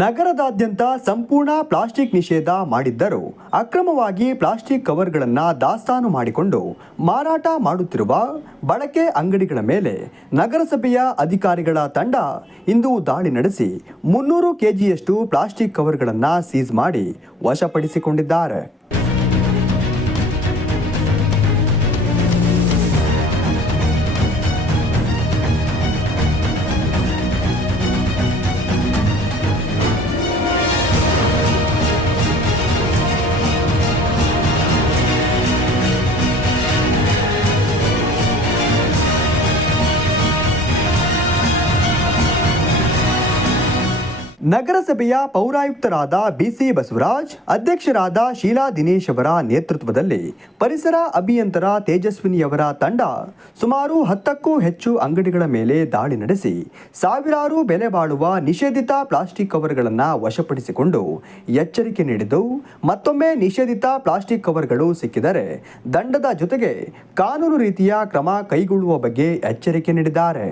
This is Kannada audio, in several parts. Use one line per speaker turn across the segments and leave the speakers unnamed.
ನಗರದಾದ್ಯಂತ ಸಂಪೂರ್ಣ ಪ್ಲಾಸ್ಟಿಕ್ ನಿಷೇಧ ಮಾಡಿದ್ದರೂ. ಅಕ್ರಮವಾಗಿ ಪ್ಲಾಸ್ಟಿಕ್ ಕವರ್ಗಳನ್ನು ದಾಸ್ತಾನು ಮಾಡಿಕೊಂಡು ಮಾರಾಟ ಮಾಡುತ್ತಿರುವ ಬಳಕೆ ಅಂಗಡಿಗಳ ಮೇಲೆ ನಗರಸಭೆಯ ಅಧಿಕಾರಿಗಳ ತಂಡ ಇಂದು ದಾಳಿ ನಡೆಸಿ ಮುನ್ನೂರು ಕೆಜಿಯಷ್ಟು ಪ್ಲಾಸ್ಟಿಕ್ ಕವರ್ಗಳನ್ನು ಸೀಸ್ ಮಾಡಿ ವಶಪಡಿಸಿಕೊಂಡಿದ್ದಾರೆ. ನಗರಸಭೆಯ ಪೌರಾಯುಕ್ತರಾದ ಬಿಸಿ ಬಸವರಾಜ್, ಅಧ್ಯಕ್ಷರಾದ ಶೀಲಾ ದಿನೇಶ್ ಅವರ ನೇತೃತ್ವದಲ್ಲಿ ಪರಿಸರ ಅಭಿಯಂತರ ತೇಜಸ್ವಿನಿಯವರ ತಂಡ ಸುಮಾರು ಹತ್ತಕ್ಕೂ ಹೆಚ್ಚು ಅಂಗಡಿಗಳ ಮೇಲೆ ದಾಳಿ ನಡೆಸಿ ಸಾವಿರಾರು ಬೆಲೆ ಬಾಳುವ ನಿಷೇಧಿತ ಪ್ಲಾಸ್ಟಿಕ್ ಕವರ್ಗಳನ್ನು ವಶಪಡಿಸಿಕೊಂಡು ಎಚ್ಚರಿಕೆ ನೀಡಿದ್ದು, ಮತ್ತೊಮ್ಮೆ ನಿಷೇಧಿತ ಪ್ಲಾಸ್ಟಿಕ್ ಕವರ್ಗಳು ಸಿಕ್ಕಿದರೆ ದಂಡದ ಜೊತೆಗೆ ಕಾನೂನು ರೀತಿಯ ಕ್ರಮ ಕೈಗೊಳ್ಳುವ ಬಗ್ಗೆ ಎಚ್ಚರಿಕೆ ನೀಡಿದ್ದಾರೆ.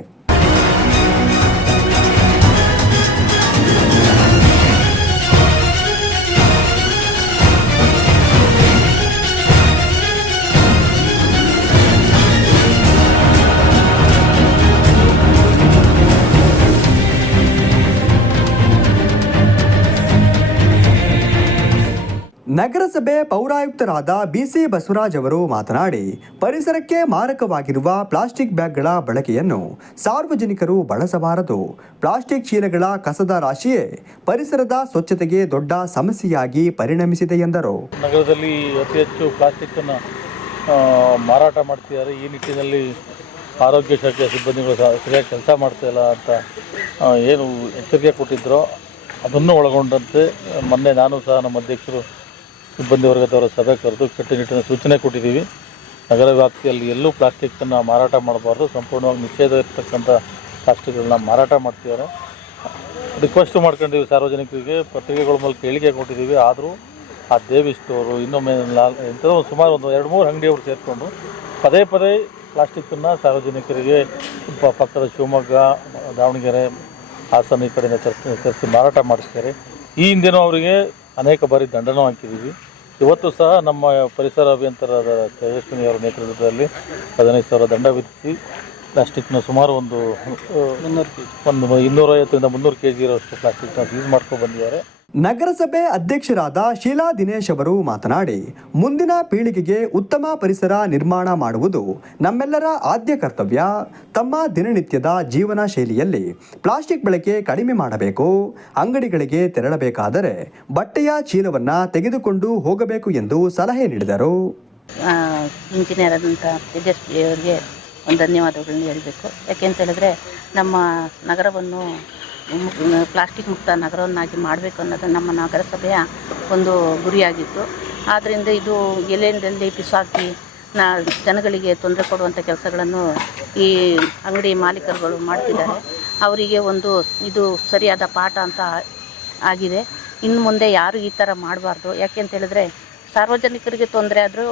ನಗರಸಭೆ ಪೌರಾಯುಕ್ತರಾದ ಬಿಸಿ ಬಸವರಾಜ್ ಅವರು ಮಾತನಾಡಿ, ಪರಿಸರಕ್ಕೆ ಮಾರಕವಾಗಿರುವ ಪ್ಲಾಸ್ಟಿಕ್ ಬ್ಯಾಗ್ಗಳ ಬಳಕೆಯನ್ನು ಸಾರ್ವಜನಿಕರು ಬಳಸಬಾರದು. ಪ್ಲಾಸ್ಟಿಕ್ ಚೀಲಗಳ ಕಸದ ರಾಶಿಯೇ ಪರಿಸರದ ಸ್ವಚ್ಛತೆಗೆ ದೊಡ್ಡ ಸಮಸ್ಯೆಯಾಗಿ ಪರಿಣಮಿಸಿದೆ ಎಂದರು.
ನಗರದಲ್ಲಿ ಅತಿ ಹೆಚ್ಚು ಪ್ಲಾಸ್ಟಿಕ್ಕನ್ನು ಮಾರಾಟ ಮಾಡ್ತಿದ್ದಾರೆ. ಈ ನಿಟ್ಟಿನಲ್ಲಿ ಆರೋಗ್ಯ ಶಾಖೆಯ ಸಿಬ್ಬಂದಿಗಳು ಸರಿಯಾಗಿ ಕೆಲಸ ಮಾಡ್ತಾಯಿಲ್ಲ ಅಂತ ಏನು ಎಚ್ಚರಿಕೆ ಕೊಟ್ಟಿದ್ದರೋ ಅದನ್ನು ಒಳಗೊಂಡಂತೆ. ಮೊನ್ನೆ ನಾನು ಸಹ ನಮ್ಮ ಅಧ್ಯಕ್ಷರು ಸಿಬ್ಬಂದಿ ವರ್ಗದವರ ಸಭೆ ಕರೆದು ಕಟ್ಟುನಿಟ್ಟಿನ ಸೂಚನೆ ಕೊಟ್ಟಿದ್ದೀವಿ. ನಗರ ವ್ಯಾಪ್ತಿಯಲ್ಲಿ ಎಲ್ಲೂ ಪ್ಲಾಸ್ಟಿಕ್ಕನ್ನು ಮಾರಾಟ ಮಾಡಬಾರ್ದು. ಸಂಪೂರ್ಣವಾಗಿ ನಿಷೇಧ ಇರ್ತಕ್ಕಂಥ ಪ್ಲಾಸ್ಟಿಕ್ಗಳನ್ನ ಮಾರಾಟ ಮಾಡ್ತಿದ್ದಾರೆ. ರಿಕ್ವೆಸ್ಟ್ ಮಾಡ್ಕೊಂಡಿದ್ದೀವಿ ಸಾರ್ವಜನಿಕರಿಗೆ. ಪತ್ರಿಕೆಗಳ ಮೂಲಕ ಹೇಳಿಕೆ ಕೊಟ್ಟಿದ್ದೀವಿ. ಆದರೂ ಆ ದೇವಿ ಸ್ಟೋರು ಇನ್ನೊಮ್ಮೆ ಲಾಲ್ ಇಂಥದ್ದು ಸುಮಾರು ಒಂದು ಎರಡು ಮೂರು ಅಂಗಡಿಯವರು ಸೇರಿಕೊಂಡು ಪದೇ ಪದೇ ಪ್ಲಾಸ್ಟಿಕ್ಕನ್ನು ಸಾರ್ವಜನಿಕರಿಗೆ ಪಕ್ಕದ ಶಿವಮೊಗ್ಗ, ದಾವಣಗೆರೆ, ಹಾಸನ ಈ ಕಡೆಯಿಂದ ತರಿಸಿ ಮಾರಾಟ ಮಾಡಿಸ್ತಾರೆ. ಈ ಹಿಂದೆನೂ ಅವರಿಗೆ ಅನೇಕ ಬಾರಿ ದಂಡನೂ ಹಾಕಿದ್ದೀವಿ. ಇವತ್ತು ಸಹ ನಮ್ಮ ಪರಿಸರ ಅಭಿಯಂತರಾದ ತೇಜಸ್ವಿನಿ ಅವರ ನೇತೃತ್ವದಲ್ಲಿ ಹದಿನೈದು ಸಾವಿರ ದಂಡ ವಿಧಿಸಿ ಪ್ಲಾಸ್ಟಿಕ್ನ ಸುಮಾರು ಒಂದು ಒಂದು ಇನ್ನೂರೈವತ್ತರಿಂದ ಮುನ್ನೂರು ಕೆ ಜಿ ಇರೋಷ್ಟು ಪ್ಲಾಸ್ಟಿಕ್ನ ಸೀಸ್ ಮಾಡ್ಕೊಂಡು ಬಂದಿದ್ದಾರೆ.
ನಗರಸಭೆ ಅಧ್ಯಕ್ಷರಾದ ಶೀಲಾ ದಿನೇಶ್ ಅವರು ಮಾತನಾಡಿ, ಮುಂದಿನ ಪೀಳಿಗೆಗೆ ಉತ್ತಮ ಪರಿಸರ ನಿರ್ಮಾಣ ಮಾಡುವುದು ನಮ್ಮೆಲ್ಲರ ಆದ್ಯ ಕರ್ತವ್ಯ. ತಮ್ಮ ದಿನನಿತ್ಯದ ಜೀವನ ಶೈಲಿಯಲ್ಲಿ ಪ್ಲಾಸ್ಟಿಕ್ ಬಳಕೆ ಕಡಿಮೆ ಮಾಡಬೇಕು, ಅಂಗಡಿಗಳಿಗೆ ತೆರಳಬೇಕಾದರೆ ಬಟ್ಟೆಯ ಚೀಲವನ್ನು ತೆಗೆದುಕೊಂಡು ಹೋಗಬೇಕು ಎಂದು ಸಲಹೆ ನೀಡಿದರು.
ಇಂಜಿನಿಯರ್ ಆದಂಥ ಒಂದು ಧನ್ಯವಾದಗಳನ್ನ ಹೇಳಬೇಕು. ಯಾಕೆಂತ ಹೇಳಿದ್ರೆ, ನಮ್ಮ ನಗರವನ್ನು ಪ್ಲಾಸ್ಟಿಕ್ ಮುಕ್ತ ನಗರವನ್ನಾಗಿ ಮಾಡಬೇಕು ಅನ್ನೋದು ನಮ್ಮ ನಗರಸಭೆಯ ಒಂದು ಗುರಿಯಾಗಿತ್ತು. ಆದ್ದರಿಂದ ಇದು ಎಲೆಯಿಂದಲ್ಲಿ ಪಿಸಾಕಿ, ನಾ, ಜನಗಳಿಗೆ ತೊಂದರೆ ಕೊಡುವಂಥ ಕೆಲಸಗಳನ್ನು ಈ ಅಂಗಡಿ ಮಾಲೀಕರುಗಳು ಮಾಡ್ತಿದ್ದಾರೆ. ಅವರಿಗೆ ಒಂದು ಇದು ಸರಿಯಾದ ಪಾಠ ಅಂತ ಆಗಿದೆ. ಇನ್ನು ಮುಂದೆ ಯಾರು ಈ ಥರ ಮಾಡಬಾರ್ದು? ಯಾಕೆ ಅಂತ ಹೇಳಿದ್ರೆ, ಸಾರ್ವಜನಿಕರಿಗೆ ತೊಂದರೆ ಆದರೂ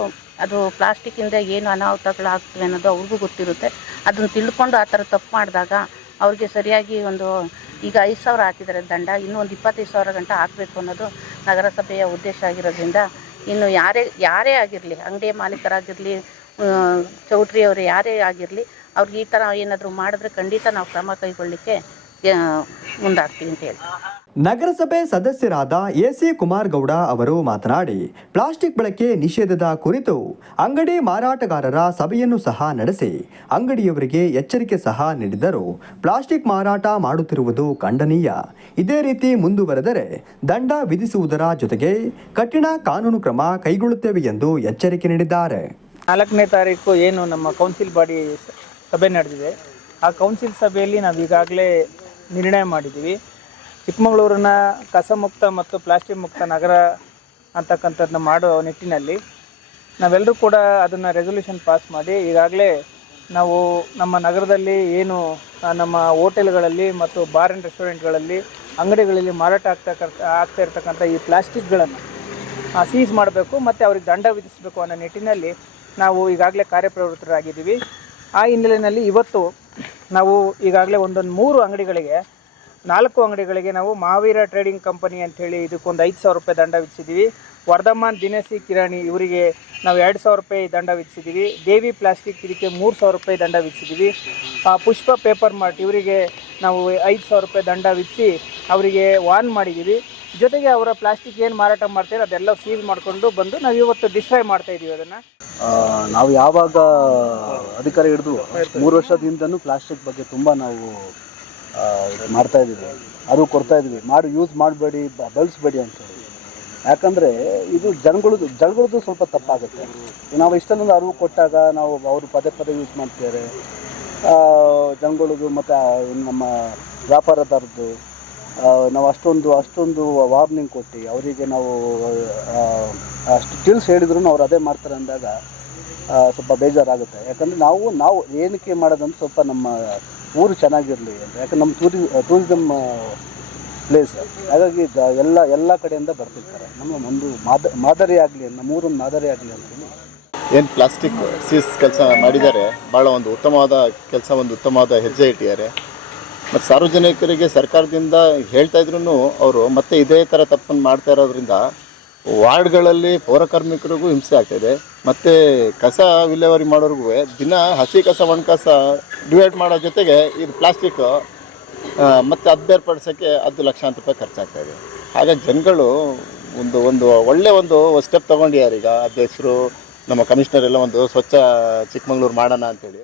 ಅದು ಪ್ಲಾಸ್ಟಿಕ್ಕಿಂದ ಏನು ಅನಾಹುತಗಳಾಗ್ತವೆ ಅನ್ನೋದು ಅವ್ರಿಗೂ ಗೊತ್ತಿರುತ್ತೆ. ಅದನ್ನು ತಿಳ್ಕೊಂಡು ಆ ಥರ ತಪ್ಪು ಮಾಡಿದಾಗ ಅವ್ರಿಗೆ ಸರಿಯಾಗಿ ಒಂದು ಈಗ ಐದು ಸಾವಿರ ಹಾಕಿದ್ದಾರೆ ದಂಡ, ಇನ್ನೂ ಒಂದು ಇಪ್ಪತ್ತೈದು ಸಾವಿರ ಗಂಟ ಹಾಕಬೇಕು ಅನ್ನೋದು ನಗರಸಭೆಯ ಉದ್ದೇಶ ಆಗಿರೋದ್ರಿಂದ ಇನ್ನು ಯಾರೇ ಯಾರೇ ಆಗಿರಲಿ ಅಂಗಡಿ ಮಾಲೀಕರಾಗಿರಲಿ ಚೌಟ್ರಿಯವರು ಯಾರೇ ಆಗಿರಲಿ, ಅವ್ರಿಗೆ ಈ ಥರ ಏನಾದರೂ ಮಾಡಿದ್ರೆ ಖಂಡಿತ ನಾವು ಕ್ರಮ ಕೈಗೊಳ್ಳಲಿಕ್ಕೆ ಮುಂದಾಗ್ತೀವಿ ಅಂತ ಹೇಳಿ
ನಗರಸಭೆ ಸದಸ್ಯರಾದ ಎಸಿ ಕುಮಾರ್ ಗೌಡ ಅವರು ಮಾತನಾಡಿ ಪ್ಲಾಸ್ಟಿಕ್ ಬಳಕೆ ನಿಷೇಧದ ಕುರಿತು ಅಂಗಡಿ ಮಾರಾಟಗಾರರ ಸಭೆಯನ್ನು ಸಹ ನಡೆಸಿ ಅಂಗಡಿಯವರಿಗೆ ಎಚ್ಚರಿಕೆ ಸಹ ನೀಡಿದರು ಪ್ಲಾಸ್ಟಿಕ್ ಮಾರಾಟ ಮಾಡುತ್ತಿರುವುದು ಖಂಡನೀಯ. ಇದೇ ರೀತಿ ಮುಂದುವರೆದರೆ ದಂಡ ವಿಧಿಸುವುದರ ಜೊತೆಗೆ ಕಠಿಣ ಕಾನೂನು ಕ್ರಮ ಕೈಗೊಳ್ಳುತ್ತೇವೆ ಎಂದು ಎಚ್ಚರಿಕೆ ನೀಡಿದ್ದಾರೆ.
ನಾಲ್ಕನೇ ತಾರೀಕು ಏನು ನಮ್ಮ ಕೌನ್ಸಿಲ್ ಬಾಡಿ ಸಭೆ ನಡೆದಿದೆ. ಆ ಕೌನ್ಸಿಲ್ ಸಭೆಯಲ್ಲಿ ನಾವು ಈಗಾಗಲೇ ನಿರ್ಣಯ ಮಾಡಿದ್ದೀವಿ. ಚಿಕ್ಕಮಗಳೂರನ್ನ ಕಸಮುಕ್ತ ಮತ್ತು ಪ್ಲಾಸ್ಟಿಕ್ ಮುಕ್ತ ನಗರ ಅಂತಕ್ಕಂಥದ್ದನ್ನ ಮಾಡೋ ನಿಟ್ಟಿನಲ್ಲಿ ನಾವೆಲ್ಲರೂ ಕೂಡ ಅದನ್ನು ರೆಸೊಲ್ಯೂಷನ್ ಪಾಸ್ ಮಾಡಿ ಈಗಾಗಲೇ ನಾವು ನಮ್ಮ ನಗರದಲ್ಲಿ ಏನು ನಮ್ಮ ಹೋಟೆಲ್ಗಳಲ್ಲಿ ಮತ್ತು ಬಾರ್ ಆ್ಯಂಡ್ ರೆಸ್ಟೋರೆಂಟ್ಗಳಲ್ಲಿ ಅಂಗಡಿಗಳಲ್ಲಿ ಮಾರಾಟ ಆಗ್ತಾ ಆಗ್ತಾ ಇರ್ತಕ್ಕಂಥ ಈ ಪ್ಲಾಸ್ಟಿಕ್ಗಳನ್ನು ಸೀಸ್ ಮಾಡಬೇಕು ಮತ್ತು ಅವ್ರಿಗೆ ದಂಡ ವಿಧಿಸಬೇಕು ಅನ್ನೋ ನಿಟ್ಟಿನಲ್ಲಿ ನಾವು ಈಗಾಗಲೇ ಕಾರ್ಯಪ್ರವೃತ್ತರಾಗಿದ್ದೀವಿ. ಆ ಹಿನ್ನೆಲೆಯಲ್ಲಿ ಇವತ್ತು ನಾವು ಈಗಾಗಲೇ ಒಂದೊಂದು ಮೂರು ಅಂಗಡಿಗಳಿಗೆ, ನಾಲ್ಕು ಅಂಗಡಿಗಳಿಗೆ ನಾವು ಮಹಾವೀರ ಟ್ರೇಡಿಂಗ್ ಕಂಪನಿ ಅಂತೇಳಿ ಇದಕ್ಕೊಂದು ಐದು ಸಾವಿರ ರೂಪಾಯಿ ದಂಡ ವಿಧಿಸಿದ್ದೀವಿ ವರ್ಧಮಾನ್ ದಿನಸಿ ಕಿರಾಣಿ ಇವರಿಗೆ ನಾವು ಎರಡು ಸಾವಿರ ರೂಪಾಯಿ ದಂಡ ವಿಧಿಸಿದ್ದೀವಿ ದೇವಿ ಪ್ಲಾಸ್ಟಿಕ್ ಇದಕ್ಕೆ ಮೂರು ಸಾವಿರ ರೂಪಾಯಿ ದಂಡ ವಿಧಿಸಿದ್ದೀವಿ ಪುಷ್ಪ ಪೇಪರ್ ಮಾರ್ಟ್ ಇವರಿಗೆ ನಾವು ಐದು ಸಾವಿರ ರೂಪಾಯಿ ದಂಡ ವಿಧಿಸಿ ಅವರಿಗೆ ವಾರ್ನ್ ಮಾಡಿದ್ದೀವಿ ಜೊತೆಗೆ ಅವರ ಪ್ಲಾಸ್ಟಿಕ್ ಏನು ಮಾರಾಟ ಮಾಡ್ತಾರೆ ಅದೆಲ್ಲ ಸೀಲ್ ಮಾಡಿಕೊಂಡು ಬಂದು ನಾವು ಇವತ್ತು ಡಿಸ್ಟ್ರಾಯ್ ಮಾಡ್ತಾ ಇದೀವಿ ಅದನ್ನು.
ನಾವು ಯಾವಾಗ ಅಧಿಕಾರ ಹಿಡಿದು ಮೂರು ವರ್ಷದಿಂದನೂ ಪ್ಲಾಸ್ಟಿಕ್ ಬಗ್ಗೆ ತುಂಬ ನಾವು ಮಾಡ್ತಾ ಇದ್ದೀವಿ ಅದು ಕೊಡ್ತಾ ಇದ್ವಿ. ಮಾಡಿ ಯೂಸ್ ಮಾಡಬೇಡಿ ಬಳಸಬೇಡಿ ಅಂತೇಳಿ ಯಾಕಂದರೆ ಇದು ಜನಗಳದ್ದು ಜನಗಳದ್ದು ಸ್ವಲ್ಪ ತಪ್ಪಾಗುತ್ತೆ. ನಾವು ಇಷ್ಟೊಂದು ಅರಿವು ಕೊಟ್ಟಾಗ ನಾವು ಅವರು ಪದೇ ಪದೇ ಯೂಸ್ ಮಾಡ್ತಿದ್ದಾರೆ. ಜನಗಳದ್ದು ಮತ್ತು ನಮ್ಮ ವ್ಯಾಪಾರದಾರದ್ದು ನಾವು ಅಷ್ಟೊಂದು ಅಷ್ಟೊಂದು ವಾರ್ನಿಂಗ್ ಕೊಟ್ಟು. ಅವರಿಗೆ ನಾವು ಅಷ್ಟು ತಿಳಿಸಿ ಹೇಳಿದ್ರು ಅವ್ರು ಅದೇ ಮಾಡ್ತಾರೆ ಅಂದಾಗ ಸ್ವಲ್ಪ ಬೇಜಾರಾಗುತ್ತೆ. ಯಾಕಂದರೆ ನಾವು ನಾವು ಏನಕ್ಕೆ ಮಾಡೋದಂತ ಸ್ವಲ್ಪ ನಮ್ಮ ಊರು ಚೆನ್ನಾಗಿರಲಿ ಅಂತ. ಯಾಕಂದ್ರೆ ನಮ್ಮ ಟೂರಿ ಟೂರಿಸಮ್ ಪ್ಲೇಸ್ ಹಾಗಾಗಿ ಎಲ್ಲ ಎಲ್ಲ ಕಡೆಯಿಂದ ಬರ್ತಿರ್ತಾರೆ. ನಮ್ಮ ಒಂದು ಮಾದ, ಮಾದರಿ ಆಗಲಿ, ನಮ್ಮ ಊರೊಂದು ಮಾದರಿ ಆಗಲಿ ಅಂತ
ಏನು ಪ್ಲಾಸ್ಟಿಕ್ ಸೀಸ್ ಕೆಲಸ ಮಾಡಿದ್ದಾರೆ? ಭಾಳ ಒಂದು ಉತ್ತಮವಾದ, ಕೆಲಸ ಒಂದು ಉತ್ತಮವಾದ ಹೆಜ್ಜೆ ಇಟ್ಟಿದ್ದಾರೆ. ಮತ್ತು ಸಾರ್ವಜನಿಕರಿಗೆ ಸರ್ಕಾರದಿಂದ ಹೇಳ್ತಾ ಇದ್ರು ಅವರು ಮತ್ತೆ ಇದೇ ಥರ ತಪ್ಪನ್ನು ಮಾಡ್ತಾ ಇರೋದ್ರಿಂದ ವಾರ್ಡ್ಗಳಲ್ಲಿ ಪೌರಕಾರ್ಮಿಕರಿಗೂ ಹಿಂಸೆ ಆಗ್ತಾಯಿದೆ ಮತ್ತು ಕಸ ವಿಲೇವಾರಿ ಮಾಡೋರ್ಗೂ ದಿನ ಹಸಿ ಕಸ, ಒಣ ಕಸ ಡಿವೈಡ್ ಮಾಡೋ ಜೊತೆಗೆ ಇದು ಪ್ಲಾಸ್ಟಿಕ್ ಮತ್ತು ಅದು ಬೇರ್ಪಡಿಸೋಕ್ಕೆ ಅದು ಲಕ್ಷಾಂತರ ರೂಪಾಯಿ ಖರ್ಚಾಗ್ತಾ ಇದೆ. ಹಾಗಾಗಿ ಜನಗಳು ಒಂದು ಒಂದು ಒಳ್ಳೆ ಒಂದು ಸ್ಟೆಪ್ ತೊಗೊಂಡಿದ್ದಾರೆ ಈಗ ಅಧ್ಯಕ್ಷರು, ನಮ್ಮ ಕಮಿಷನರ್ ಎಲ್ಲ ಒಂದು ಸ್ವಚ್ಛ ಚಿಕ್ಕಮಂಗ್ಳೂರು ಮಾಡೋಣ ಅಂತೇಳಿ.